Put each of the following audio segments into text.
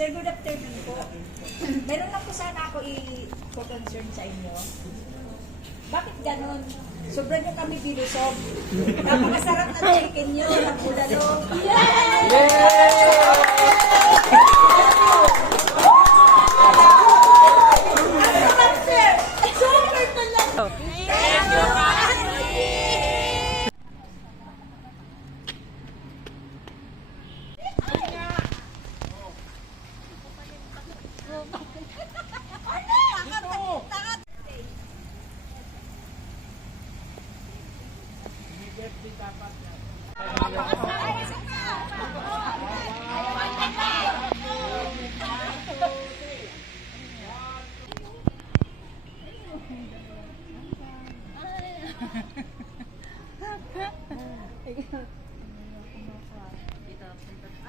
Sir, good afternoon po. Meron lang po sana ako i-concern sa inyo. Bakit ganon? Sobrang nyo kami bilusog. Napakasarap na chicken nyo, ng bulalo.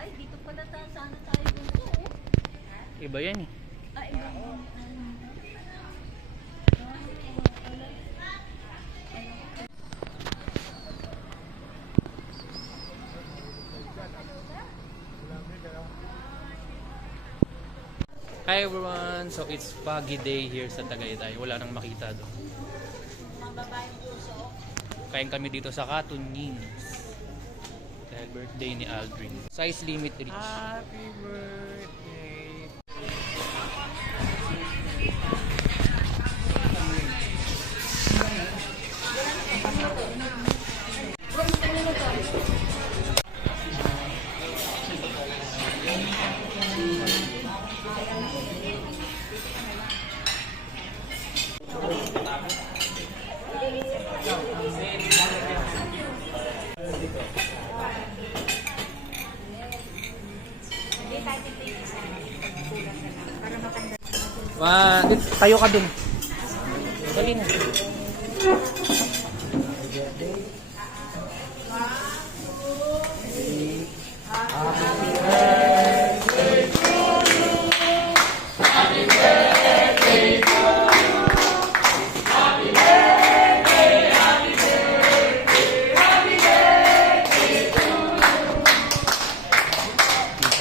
Ay, dito pala sana tayo dito. Iba yan eh. Ay, iba. Hi everyone! So it's foggy day here sa Tagaytay. Wala nang makita doon. Kain kami dito sa Katunyins. Dahil birthday ni Aldrin. Size limit reach. Happy birthday! Tayo ka dun. Dali na.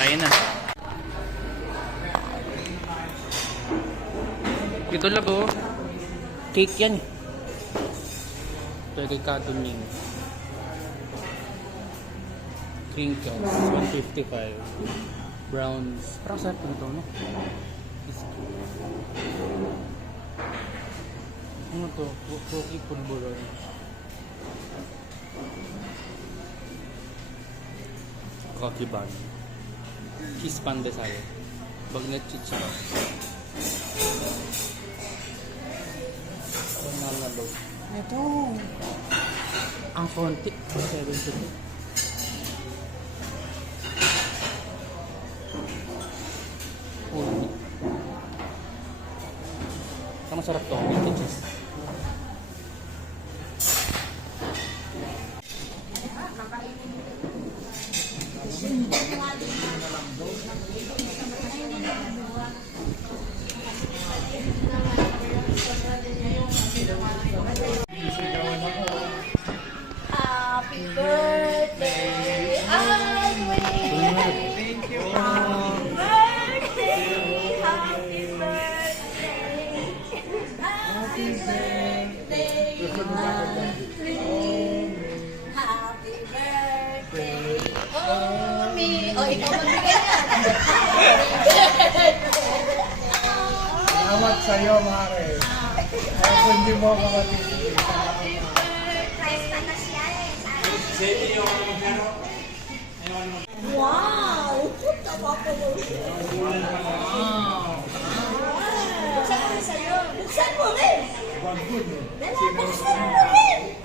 Kaya na. Ito lang oh. Cake yan. Ito kay Katunyins. Crinkles, 155. Browns. Parang sarap na ito, no? Ano to? Cookie pulburon. Coffee bun. Cheese pandesal. Bagnet chicha. Banana. Ito. Ang konti. 72. Uy. Ang masarap to. Milky cheese. Happy birthday, Alwin! Thank you. Happy birthday! Happy birthday! Happy birthday, Alwin! Happy birthday, Omi! O, ikaw magbigay yan! Salamat sa'yo, Mare. Ako hindi mo ako matitinig. Wow! Tama po mo. Buksan mo sa'yo. Buksan mo rin! Buksan mo rin!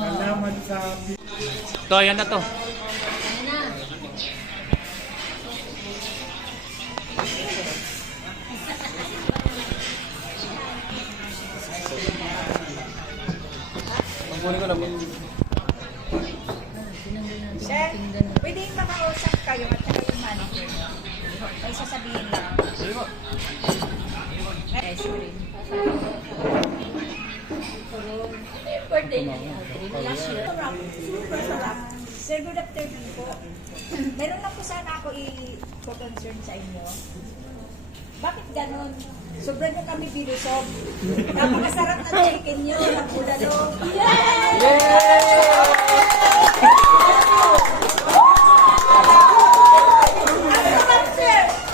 Salamat sa... Ito, ayan na to. Ayan na. Kunin ko lang. Sir, pwede makausap kayo at saka yung manager nyo. May sasabihin lang. Ice cream. Birthday na niya. Last year. Super sarap. Sir, good afternoon po. Meron lang po sana ako i-concern sa inyo. Bakit ganon? Sobra nyo kami binusob. Napakasarap ng chicken nyo, ng bulalo.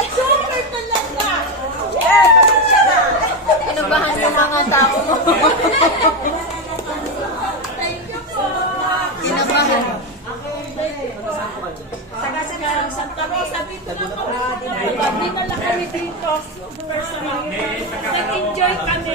Super talaga! Yes! Pasensya na! Kinabahan ng mga tao mo. Thank you po! Kinabahan. Saka-saka lang sa Kami, sabi ko na po. dinala. Dinala kami dito. First time. Nag-enjoy kami.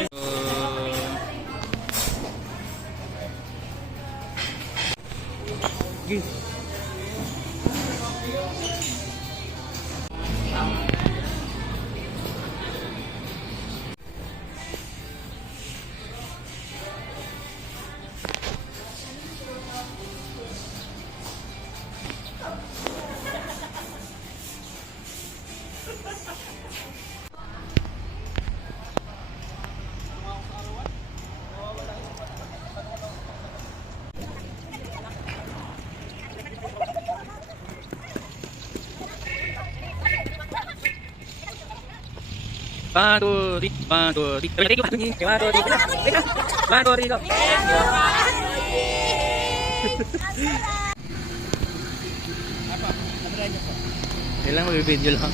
Panturik. Thank you, Katunying. Panturik. Kailangan mag-video lang.